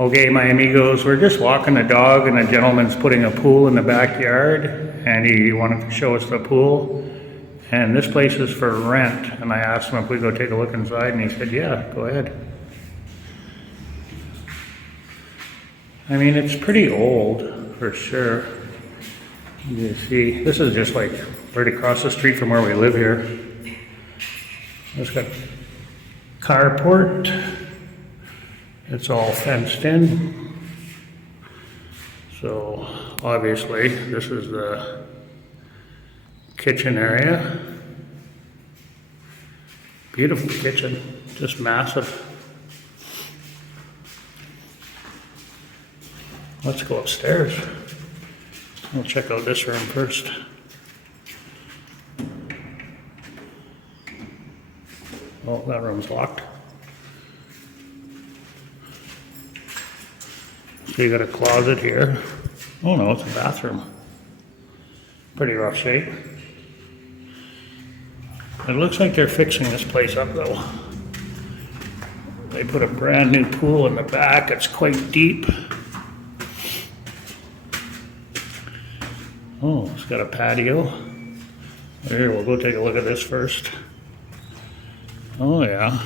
Okay, my amigos, we're just walking the dog and a gentleman's putting a pool in the backyard and he wanted to show us the pool. And this place is for rent. And I asked him if we go take a look inside and he said, yeah, go ahead. I mean, it's pretty old for sure. You see, this is just like right across the street from where we live here. It's got carport. It's all fenced in. So obviously this is the kitchen area. Beautiful kitchen, just massive. Let's go upstairs. We'll check out this room first. Oh, that room's locked. So you got a closet here. Oh no, it's a bathroom. Pretty rough shape. It looks like they're fixing this place up though. They put a brand new pool in the back. It's quite deep. Oh, it's got a patio. Here, we'll go take a look at this first. Oh yeah.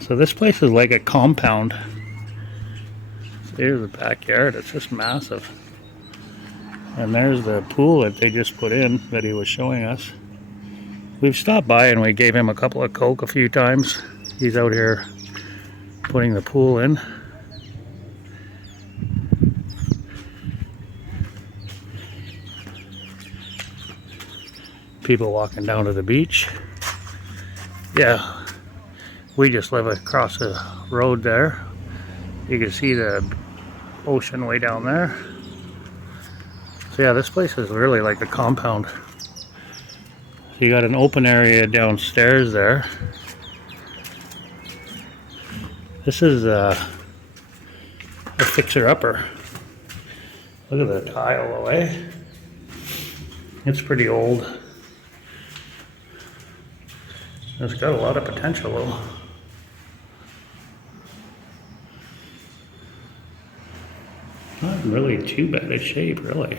So this place is like a compound. There's the backyard, it's just massive. And there's the pool that they just put in that he was showing us. We've stopped by and we gave him a couple of Coke a few times. He's out here putting the pool in. People walking down to the beach. Yeah. We just live across the road there. You can see the ocean way down there. So yeah, this place is really like a compound. So you got an open area downstairs there. This is a fixer-upper. Look at the tile away. It's pretty old. It's got a lot of potential though. Not really too bad a shape, really.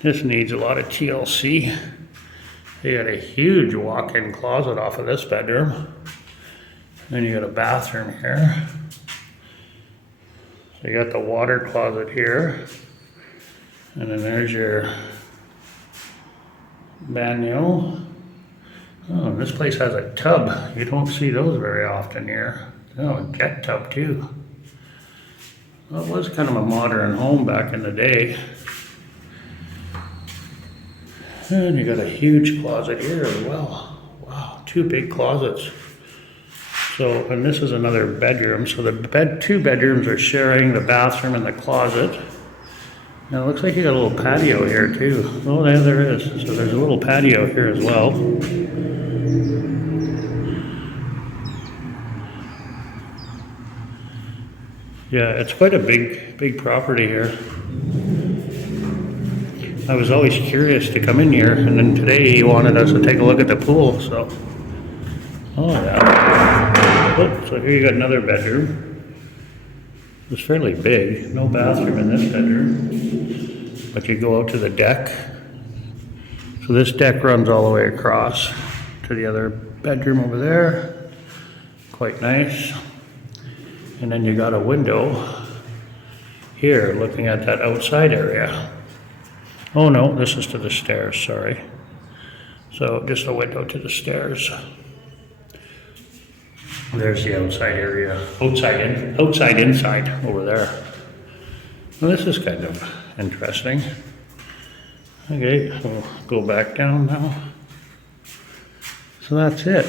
This needs a lot of TLC. You got a huge walk-in closet off of this bedroom. Then you got a bathroom here. So you got the water closet here. And then there's your baño. Oh, and this place has a tub. You don't see those very often here. Oh, a jet tub too. Well, it was kind of a modern home back in the day. And you got a huge closet here as well. Wow, two big closets. So, and this is another bedroom. So the two bedrooms are sharing the bathroom and the closet. Now it looks like you got a little patio here too. Oh, there is. So there's a little patio here as well. Yeah, it's quite a big property here. I was always curious to come in here, and then today he wanted us to take a look at the pool, so. Oh yeah. Oh, so here you got another bedroom. It's fairly big, no bathroom in this bedroom. But you go out to the deck. So this deck runs all the way across to the other bedroom over there. Quite nice. And then you got a window here looking at that outside area. Oh no, this is to the stairs, sorry. So just a window to the stairs. There's the outside area, outside inside over there. Well, this is kind of interesting. Okay, we'll go back down now. So that's it.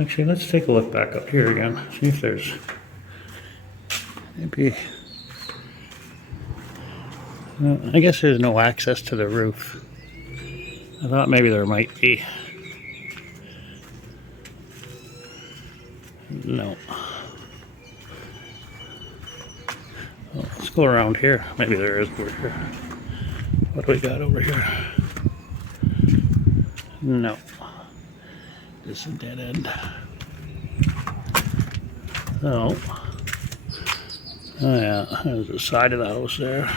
Actually, let's take a look back up here again. See if there's maybe. I guess there's no access to the roof. I thought maybe there might be. No. go around here. Maybe there is over here. What do we got over here? No. This is a dead end. Oh. Oh yeah, there's the side of the house there.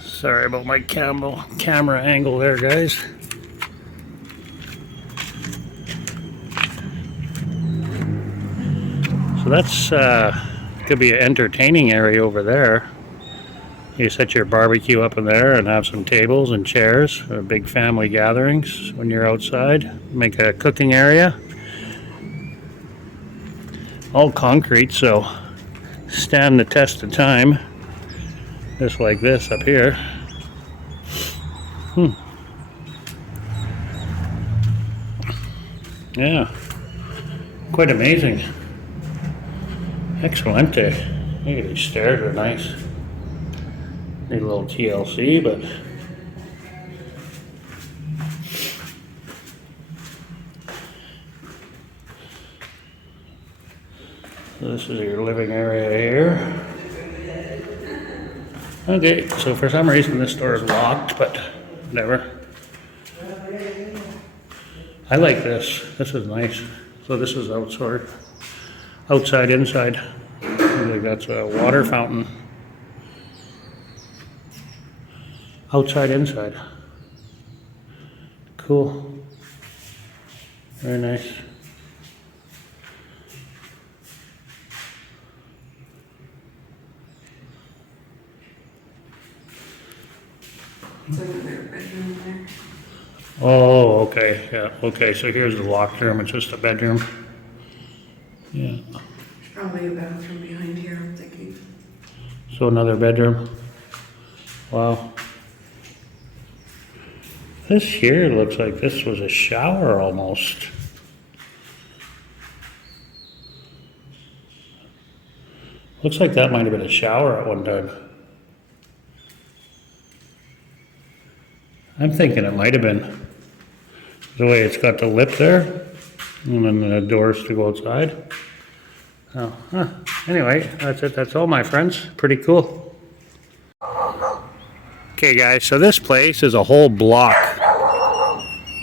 Sorry about my camera angle there, guys. So that's could be an entertaining area over there. You set your barbecue up in there and have some tables and chairs for big family gatherings when you're outside. Make a cooking area. All concrete, so stand the test of time. Just like this up here. Yeah, quite amazing. Excellent. Look at these stairs are nice. Need a little TLC, but this is your living area here. Okay, so for some reason this door is locked, but whatever. I like this. This is nice. So this is outside, inside. I think that's a water fountain. Outside, inside. Cool. Very nice. Oh, okay, yeah, okay, so here's the locked room, it's just a bedroom. Yeah. Probably a bathroom behind here, I'm thinking. So another bedroom. Wow. This here looks like this was a shower almost. Looks like that might have been a shower at one time. I'm thinking it might have been. The way it's got the lip there, and then the doors to go outside. Oh, huh. Anyway, that's it. That's all, my friends. Pretty cool. Okay, guys, so this place is a whole block.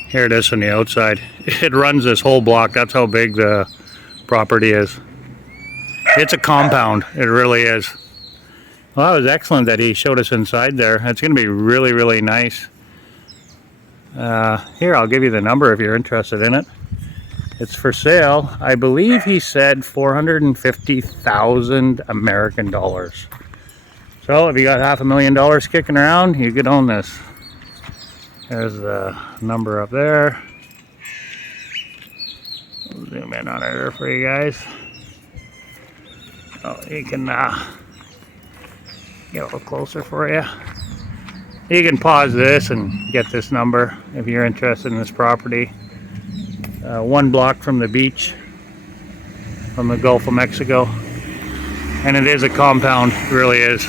Here it is from the outside. It runs this whole block. That's how big the property is. It's a compound. It really is. Well, that was excellent that he showed us inside there. It's going to be really, really nice. Here, I'll give you the number if you're interested in it. It's for sale. I believe he said 450,000 American dollars. So if you got $500,000 kicking around, you could own this. There's the number up there. I'll zoom in on it there for you guys. Oh, you can get a little closer for you. You can pause this and get this number if you're interested in this property. 1 block from the beach, from the Gulf of Mexico. And it is a compound, it really is.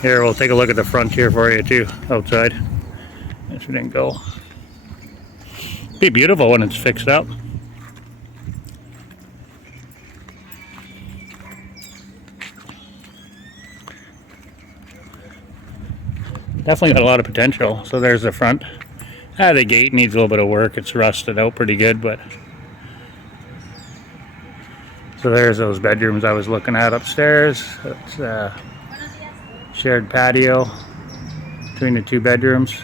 Here, we'll take a look at the front here for you too, outside. This we didn't go. Be beautiful when it's fixed up. Definitely got a lot of potential. So there's the front. The gate needs a little bit of work. It's rusted out pretty good, but so there's those bedrooms I was looking at upstairs. It's a shared patio between the 2 bedrooms.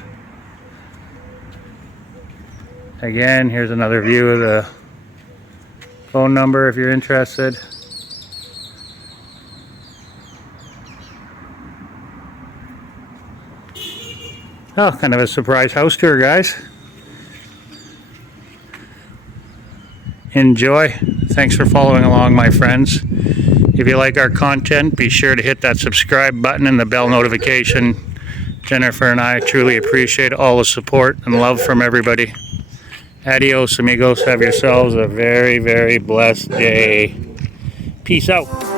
Again, here's another view of the phone number if you're interested. Oh, kind of a surprise house tour, guys. Enjoy. Thanks for following along, my friends. If you like our content, be sure to hit that subscribe button and the bell notification. Jennifer and I truly appreciate all the support and love from everybody. Adios, amigos. Have yourselves a very, very blessed day. Peace out.